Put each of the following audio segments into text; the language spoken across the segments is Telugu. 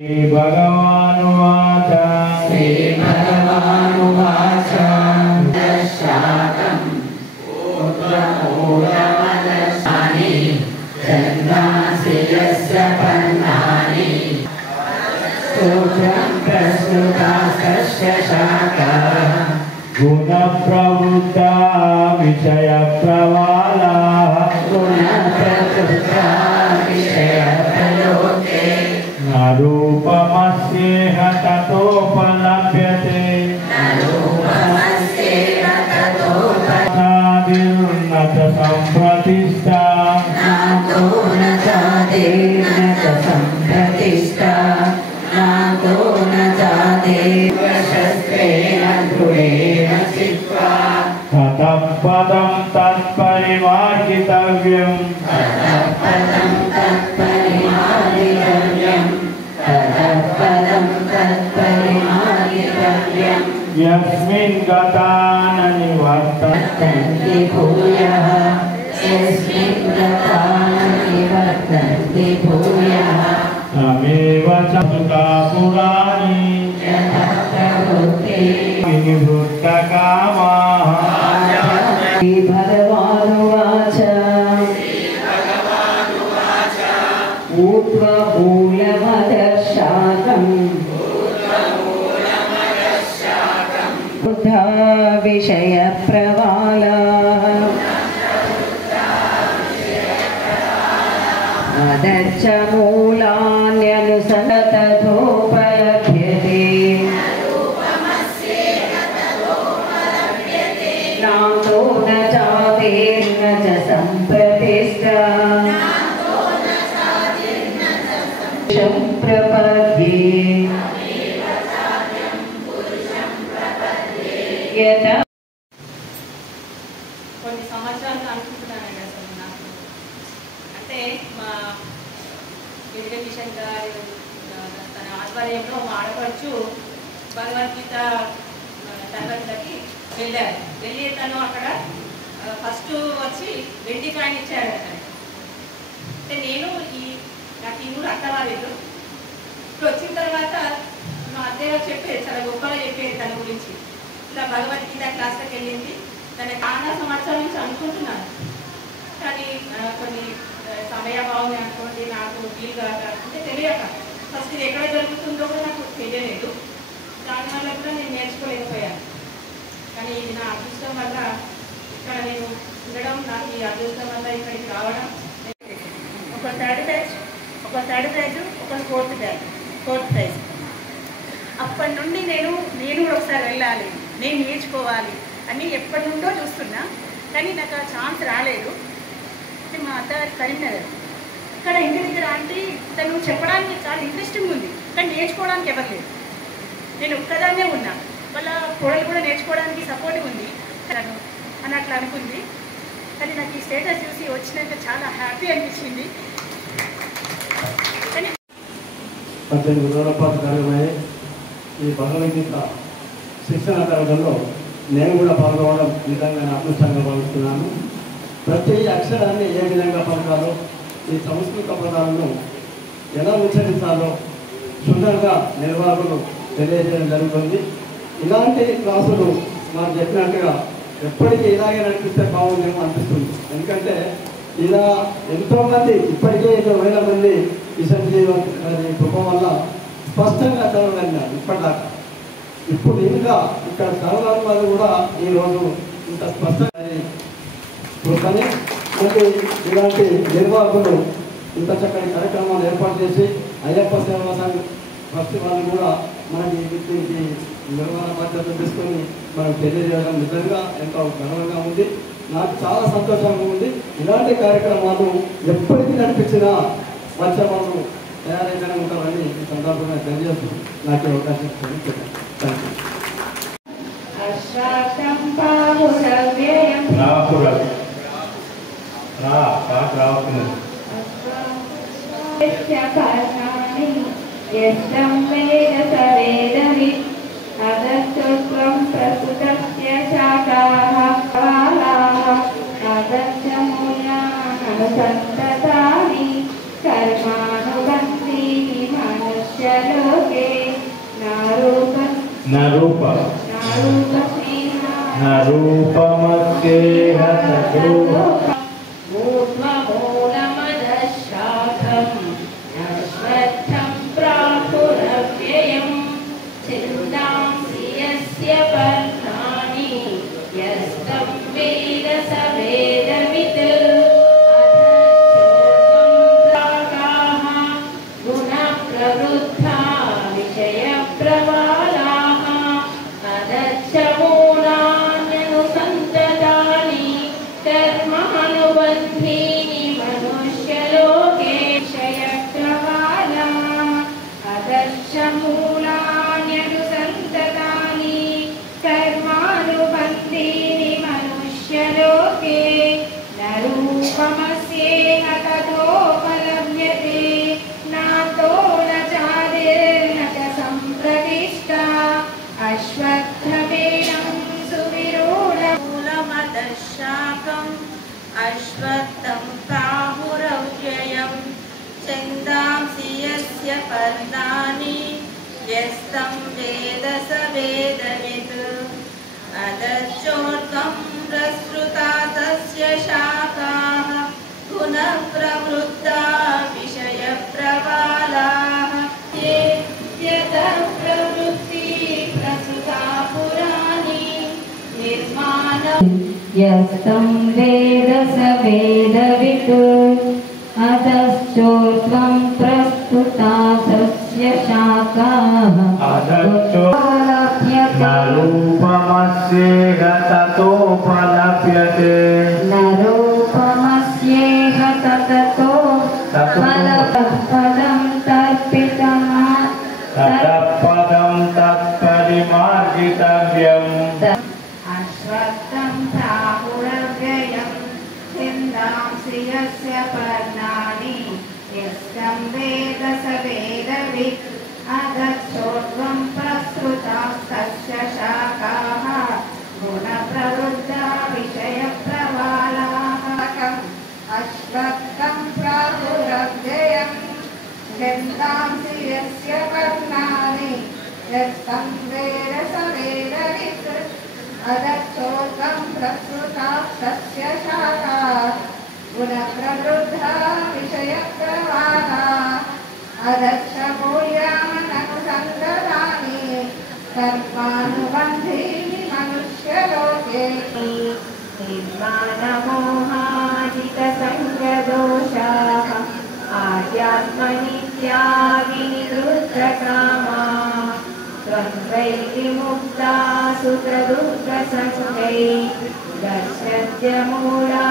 श्रीभगवानुवाच दशाकं पूर्वमूलमदशानि छन्दांसि यस्य पर्णानि सूत्रं प्रस्तुतास्तस्य शाखाः गुणप्रवृत्ता विषयप्रवालाः गुणप्रवृत्ता विषयप्रलोके न रूपमस्येह ततोपलभ्यते नादिर्न च सम्प्रतिष्ठा नातो न चादिर्न च सम्प्रतिष्ठा नातो न चादिर्वशस्त्रेण दृढेन चित्वा ततः पदं तत्परिमार्गितव्यम् ततः पदं तत्परिमार्गितव्यम् ततः पदं तत्परिमार्गितव्यम् यस्मिन् गता न निवर्तन्ते भूयः यस्मिन् गता न निवर्तन्ते भूयः तमेव चतुका पुराणी यतः प्रवृत्ति विनिवृत्तकामाः श्रीभगवानुवाच ऊर्ध्वमूलमदशाकम् बुद्धा विषयप्रवालाः अदच्च मूलान्यनुसन्ततोपलभ्यते नातो न चादिर्न च सम्प्रतिष्ठा प्रपद्ये కొన్ని సంవత్సరాలు అనుకుంటున్నానండి అసలు నాకు అంటే మా విజయ కిషన్ గారి తన ఆధ్వర్యంలో మా ఆడపడుచు భగవద్గీత తరగతులకి వెళ్ళారు. వెళ్ళి తను అక్కడ ఫస్ట్ వచ్చి వెండి కాయిన్ ఇచ్చాడు అతను. అంటే నేను నాకు ఈ ఊరు అత్తవారిల్లు. ఇప్పుడు వచ్చిన తర్వాత మా అత్తయ్య గారు చెప్పేది చాలా గొప్పగా చెప్పేది తన గురించి. ఇలా భగవద్గీత క్లాస్కి వెళ్ళింది. దాన్ని చాలా సంవత్సరాల నుంచి అనుకుంటున్నాను, కానీ కొన్ని సమయభావం అనుకోండి, నాకు వీలుగా అంటే తెలియక ఫస్ట్ ఇది ఎక్కడ జరుగుతుందో కూడా నాకు తెలియలేదు. దానివల్ల కూడా నేను నేర్చుకోలేకపోయాను. కానీ ఇది నా అదృష్టం వల్ల ఇక్కడ నేను ఉండడం, నాకు ఈ అదృష్టం వల్ల ఇక్కడికి రావడం. ఒక థర్డ్ ప్రైజ్, ఒక ఫోర్త్ ప్రైజ్. అప్పటి నుండి నేను కూడా ఒకసారి వెళ్ళాలి, నేను నేర్చుకోవాలి అని ఎప్పటి నుండో చూస్తున్నా, కానీ నాకు ఆ ఛాన్స్ రాలేదు. అంటే మా అత్తగారి కరీంనగర్, ఇక్కడ ఇంటి దగ్గర ఆంటీ తను చెప్పడానికి చాలా ఇంట్రెస్టింగ్ ఉంది, కానీ నేర్చుకోవడానికి ఎవరు లేదు. నేను ఒక్కదాన్నే ఉన్నా, వాళ్ళ కోడలు కూడా నేర్చుకోవడానికి సపోర్ట్ ఉంది తను అని అట్లా అనుకుంది. కానీ నాకు ఈ స్టేటస్ చూసి వచ్చినాక చాలా హ్యాపీ అనిపించింది. కానీ 18 రోజుల పాటు కార్యమయ్యే ఈ భగవద్గీత శిక్షణ తరగతిలో నేను కూడా పాల్గొనడం నిజంగా అదృష్టంగా భావిస్తున్నాను. ప్రతి అక్షరాన్ని ఏ విధంగా పలకాలో, ఈ సంస్కృత పదాలను ఎలా ఉచ్చరించాలో క్షుణ్ణంగా నిర్వాహకులు తెలియజేయడం జరుగుతుంది. ఇలాంటి క్లాసులు మాకు చెప్పినట్టుగా ఎప్పటికీ ఇలాగే నడిపిస్తే బాగుందేమో అనిపిస్తుంది. ఎందుకంటే ఇలా ఎంతోమంది ఇప్పటికే 20,000 మంది విషయం కృప వల్ల స్పష్టంగా చదవగలిగినారు ఇప్పటిదాకా. ఇప్పుడు ఇంకా ఇక్కడ చదవడం వల్ల కూడా ఈరోజు ఇంత స్పష్టంగా కృపని మళ్ళీ ఇలాంటి నిర్వాహకులు ఇంత చక్కటి కార్యక్రమాలు ఏర్పాటు చేసి అయ్యప్ప సేవా సంఘ ఫస్ట్ వాళ్ళు కూడా మనకి దీనికి నిర్వహణ బాధ్యత తీసుకొని మనకు తెలియజేయడం నిజంగా ఎంతో గర్వంగా ఉంది. నాకు చాలా సంతోషంగా ఉంది. ఇలాంటి కార్యక్రమాలు ఎప్పటికీ నడిపించినా వచ్చే వాళ్ళు తయారైతేనే ఉంటారని ఈ సందర్భంగా తెలియజేస్తూ నాకు అవకాశం ఇచ్చాను. Thank you. ప్రస్తుతస్య శాఖాః अनुसन्ततानि कर्मानुबन्धीनि मनुष्यलोके నరూప నరూపమస్యేహ తతో ఊర్ధ్వమూలమదశాఖం అశ్వత్థం ప్రాపురవ్యయం ఛిన్నాంసి యస్య పర్ణాని యస్తం వేద స వేదవిత్ అధశ్చోర్ధ్వం గుణప్రవృద్ధా విషయప్రవాలాః అదచ్చమూలాన్యనుసంతతాని కర్మానుబంధీని మనుష్యలోకే విషయప్రవాలాః అదచ్చమూలాన్యనుసంతతాని కర్మానుబంధీని మనుష్యలోకే నరూపమస్యేహ తతోపలభ్యతే నాతో న చాదిర్న చ సంప్రతిష్ఠా అశ్వత్థమేనం సువిరూఢమూలమదశాకం అశ్వత్థం ప్రాహురవ్యయం ఛందాంసి యస్య పర్ణాని యస్తం వేద స వేదవిత్ అదచ్చోర్ధ్వం ప్రసృతా తస్య శాఖాః గుణప్రవృద్ధా విషయప్రవాలాః యతః ప్రవృత్తి ప్రసృతా పురాణి నిర్మాణం యస్తం వేద స వేదవిత్ అధశ్చోర్ధ్వం ప్రస్తుతా తస్య శాఖాః నరూపమస్యేహ తతోపలభ్యతే నరూపమస్యేహ తతతో పదం తర్పితమా తతపదం తత్పరిమార్జితవ్యం అశ్వత్థం ప్రాహురవ్యయం ఛందాంసి యస్య పర్ణాని యస్తం వేద స వేదవిత్ అధశ్చోర్ధ్వం ప్రసృతాస్తస్య శాఖాః గుణప్రవృద్ధా విషయప్రవాలాః అశ్వత్థం ప్రాహురవ్యయం ఛందాంసి యస్య పర్ణాని యస్తం వేద స వేదవిత్ అదచ్చోర్ధ్వం ప్రసృతాస్తస్య శాఖాః గుణప్రవృద్ధా విషయప్రవాలాః అదచ్చమూల్యామననుసంతతాని కర్మానుబంధీని మనుష్యలోకే నిర్మాణమోహాజితసంగదోషాః ఆధ్యాత్మనిత్యా వినివృత్తకామాః త్వంత్వైతి ముక్తా సుతదుఃఖసంగై దర్శత్య మూలా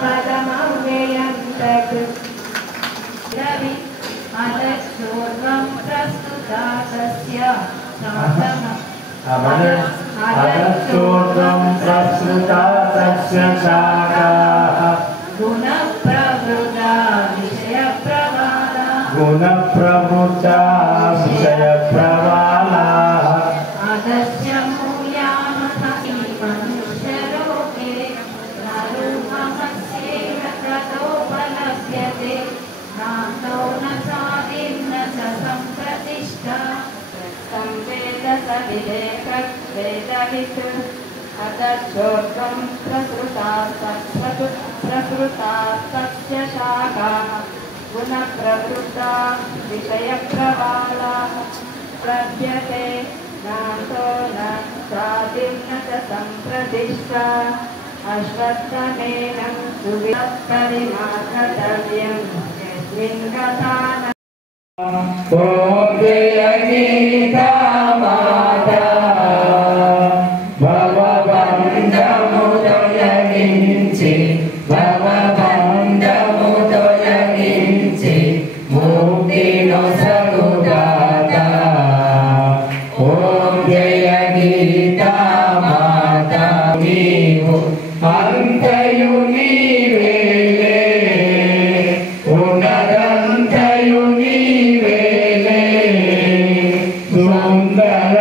పదమవ్యయం తత్ అదచ్చోర్ధ్వం ప్రస్తుతా తస్య అదచ్చోర్ధ్వం ప్రసృతా తస్య శాఖాః గుణప్రవృద్ధా విషయప్రవాలాః గుణప్రవృద్ధా అదస్య మూల్యామహి మనుష్యలోకే నరూపమస్యేహ తతోపలభ్యతే నాతో న చాదిర్న చ సంప్రతిష్ఠా తం వేద స వేదవిత్ అదచ్చోర్ధ్వం ప్రసృతా తస్య శాఖాః గుణప్రవృద్ధా విషయప్రవాలాః ప్రభ్యతే నాతో న చాదిర్న చ సంప్రతిష్ఠా అశ్వత్థమేనం సువిపరిమార్గతవ్యం యస్మిన్ గతా న గీతా మాతా భవబంధము తొలగించి ముక్తి నొసగుదాత ఓం జయ గీతా మాతా నీవు అంతయు నీవేలే ఉన్నదంతయు నీవేలే సుందర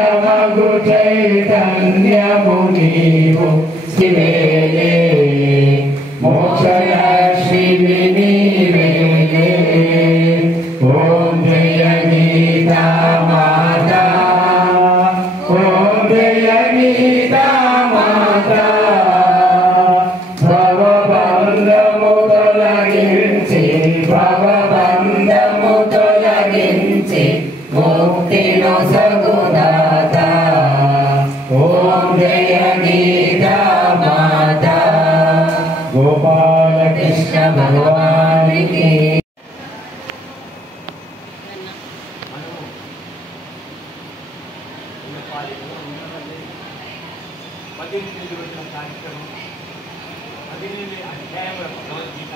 मुक्तिनो सगुदाता ओम जय गीता माता गोपाल कृष्ण भगवान की కార్యక్రమం 18 అధ్యాయముల భగవద్గీత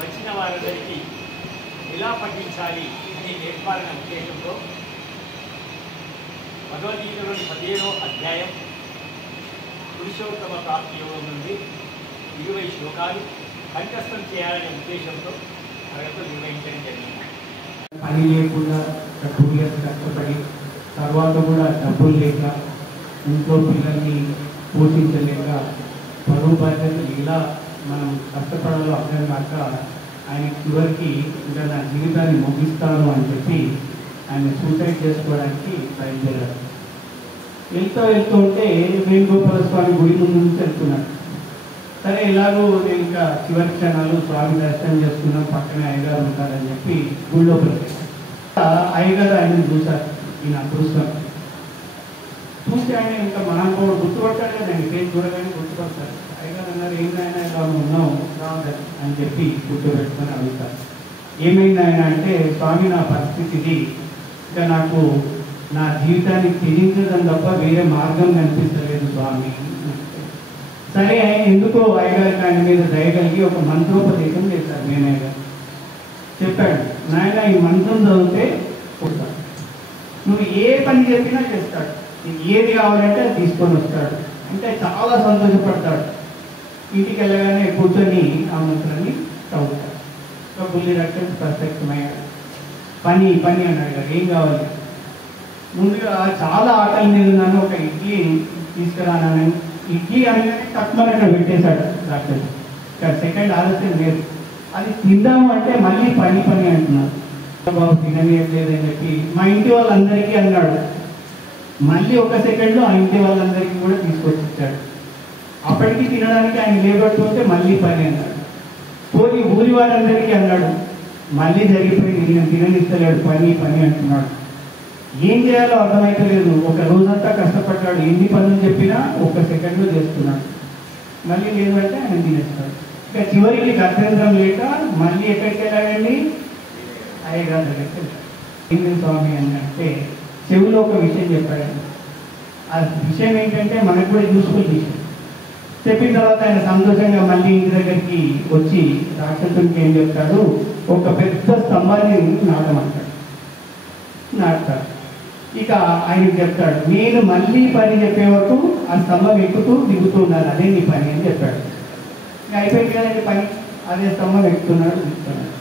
వచ్చిన వారందరికీ ఎలా పఠించాలి అని నేర్పాలనే ఉద్దేశంతో భగవద్గీతలోని 17వ అధ్యాయం పురుషోత్తమ ప్రాప్తి యోగం నుండి 20 శ్లోకాలు కంఠస్థం చేయాలనే ఉద్దేశంతో తరగతులు నిర్వహించడం జరిగింది. పని లేకుండా 2 ఇయర్స్ కష్టపడి తర్వాత కూడా డబ్బులు లేక ఇంట్లో పిల్లల్ని పోషించలేక పరువు బాధ్యతలు ఇలా మనం కష్టపడాలో అర్థం కాక ఆయన చివరికి ఇంకా నా జీవితాన్ని ముగిస్తాను అని చెప్పి ఆయన సూసైడ్ చేసుకోవడానికి బయలుదేరారు. వెళ్తూ ఉంటే వేణుగోపాల స్వామి గుడి ముందు నుంచి వెళ్తున్నాడు. సరే ఎలాగో నేను ఇంకా చివరి క్షణాలు స్వామి దర్శనం చేసుకున్నాం, పక్కనే అయ్యగారు ఉంటారని చెప్పి గుడిలో పెట్టారు. అయ్యగారు ఆయన చూశారు, ఈయన అదృష్టం చూసి ఆయన ఇంకా మహానుభావుడు గుర్తుపట్టాడు కదా, ఆయన పేరు చూడగానే గుర్తుపడతారు. అయ్యగారు అన్నారు, ఏమైనా ఇలా ఉన్నావు రావద్దు అని చెప్పి కూర్చోబెట్టుకొని అడుగుతారు. ఏమైంది ఆయన అంటే, స్వామి నా పరిస్థితి ఇది, ఇంకా నాకు నా జీవితాన్ని త్యజించడం తప్ప వేరే మార్గం కనిపిస్తలేదు స్వామి. సరే ఆయన ఎందుకో అయ్యగారికి ఆయన మీద దయ కలిగి ఒక మంత్రోపదేశం చేశారు. మేమయ్య గారు చెప్పాడు, నాయన ఈ మంత్రం చదివితే వస్తాడు, నువ్వు ఏ పని చెప్పినా చేస్తాడు, నీకు ఏది కావాలంటే అది తీసుకొని వస్తాడు అంటే చాలా సంతోషపడతాడు. ఇంటికి వెళ్ళగానే కూర్చొని ఆ మంత్రాన్ని చదువుతాడు. ఒక బుల్లి రక్షణ ప్రత్యక్షమయ్యాడు. పని పని అన్నాడు కదా, ఏం కావాలి? ముందుగా చాలా ఆకలి మీద ఉన్నాను, ఒక ఇడ్లీ తీసుకురానని ఇడ్లీ అనగానే తక్కువ పెట్టేశాడు డాక్టర్. ఇక్కడ సెకండ్ ఆలస్యం లేదు. అది తిందాము అంటే మళ్ళీ పని పని అంటున్నారు. బాబు తినలేదని చెప్పి మా ఇంటి వాళ్ళందరికీ అన్నాడు. మళ్ళీ ఒక సెకండ్లో ఆ ఇంటి వాళ్ళందరికీ కూడా తీసుకొచ్చి ఇచ్చాడు. అప్పటికి తినడానికి ఆయన లేబడుతుంటే మళ్ళీ పని అన్నాడు. పోయి ఊరి వాళ్ళందరికీ అన్నాడు. మళ్ళీ జరిగిపోయింది, ఈయన తిననిస్తలేడు, పని పని అంటున్నాడు. ఏం చేయాలో అర్థమైతలేదు. ఒక రోజంతా కష్టపడ్డాడు, ఎన్ని పనులు చెప్పినా ఒక్క సెకండ్లో చేస్తున్నాడు. మళ్ళీ లేదు అంటే ఆయన తినేస్తాడు. ఇక చివరికి గత్యంతరం లేక మళ్ళీ ఎక్కడికి వెళ్ళాడండి? అయ్యగారి దగ్గరికి వెళ్ళాడు. ఏంటి స్వామి అని అంటే చెవిలో ఒక విషయం చెప్పాడండి. ఆ విషయం ఏంటంటే మనకు కూడా యూస్ఫుల్ విషయం. చెప్పిన తర్వాత ఆయన సంతోషంగా మళ్ళీ ఇంటి దగ్గరికి వచ్చి రాక్షసునికి ఏం చెప్తాడు, ఒక పెద్ద స్తంభాన్ని నాటమంటాడు. నాటుతాడు. ఇక ఆయనకి చెప్తాడు, నేను మళ్ళీ పని చెప్పే వరకు ఆ స్తంభం ఎక్కుతూ దిగుతూ ఉండాలి, అదే నీ పని అని చెప్పాడు. ఇంకా అయిపోయింది కదండి పని. అదే స్తంభం ఎక్కుతున్నాడు, దిగుతున్నాడు.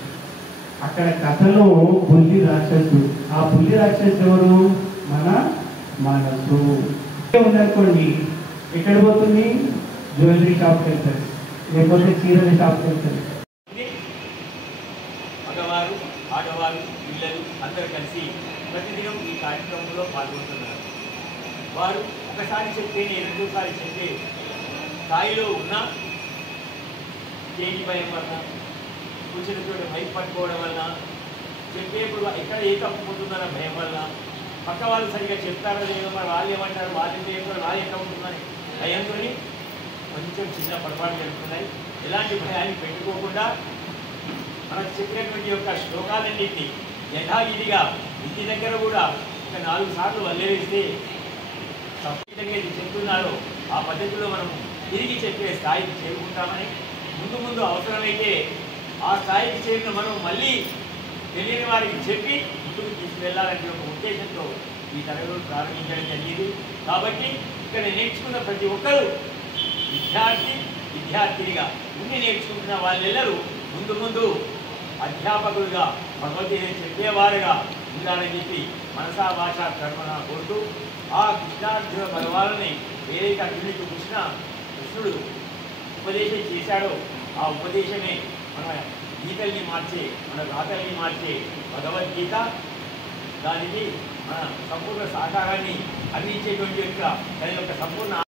అక్కడ కథలో బుల్లి రాక్షసుడు. ఆ బుల్లి రాక్షసుడు ఎవరు? మన మనసు ఉందనుకోండి, ఎక్కడ పోతుంది? జ్యువెలరీ షాప్కి వెళ్తుంది, లేకపోతే చీరల షాప్కి వెళ్తుంది. మగవారు, ఆడవారు, పిల్లలు అందరూ కలిసి ప్రతిదినం ఈ కార్యక్రమంలో పాల్గొంటున్నారు. వారు ఒకసారి చెప్తేనే రెండోసారి చెప్పే స్థాయిలో ఉన్న చేతి భయం వలన, కూర్చుని చోట మైక్ పట్టుకోవడం వలన, చెప్పేప్పుడు ఎక్కడ ఏ తప్పు పోతుందన్న భయం వల్ల, పక్క వాళ్ళు సరిగ్గా చెప్తారో లేదో, మరి వాళ్ళు ఏమంటారు, వాళ్ళు చేయకుండా వాళ్ళు ఎక్కడ ఉంటుందని భయంతో కొంచెం చిన్న పొరపాటు జరుగుతున్నాయి. ఎలాంటి భయాన్ని పెట్టుకోకుండా మనకు చెప్పినటువంటి యొక్క శ్లోకాలన్నింటినీ యథావిధిగా ఇంటి దగ్గర కూడా ఒక 4 సార్లు వల్లేస్తే తప్పనిసరిగా ఇది చెప్తున్నారో ఆ పద్ధతిలో మనం తిరిగి చెప్పే స్థాయికి చేరుకుంటామని, ముందు ముందు అవసరమైతే ఆ స్థాయికి చేరిన మనం మళ్ళీ తెలియని వారికి చెప్పి ముందుకు తీసుకువెళ్ళాలనే ఒక ఉద్దేశంతో ఈ తరగతులు ప్రారంభించడం జరిగింది. కాబట్టి ఇక్కడ నేర్చుకున్న ప్రతి ఒక్కరూ విద్యార్థినిగా ఉండి నేర్చుకుంటున్న వాళ్ళెల్లరూ ముందు ముందు అధ్యాపకులుగా భగవద్గీత చెప్పేవారుగా ఉండాలని చెప్పి మనసా భాష కర్మన కోరుతూ, ఆ కృష్ణార్జున భగవాన్ని ఏదైతే అర్జునుడికి కృష్ణుడు ఉపదేశం చేశాడో ఆ ఉపదేశమే మన గీతల్ని మార్చే, మన రాతల్ని మార్చే భగవద్గీత. దానికి మన సంపూర్ణ సహకారాన్ని అందించేటువంటి దాని యొక్క సంపూర్ణ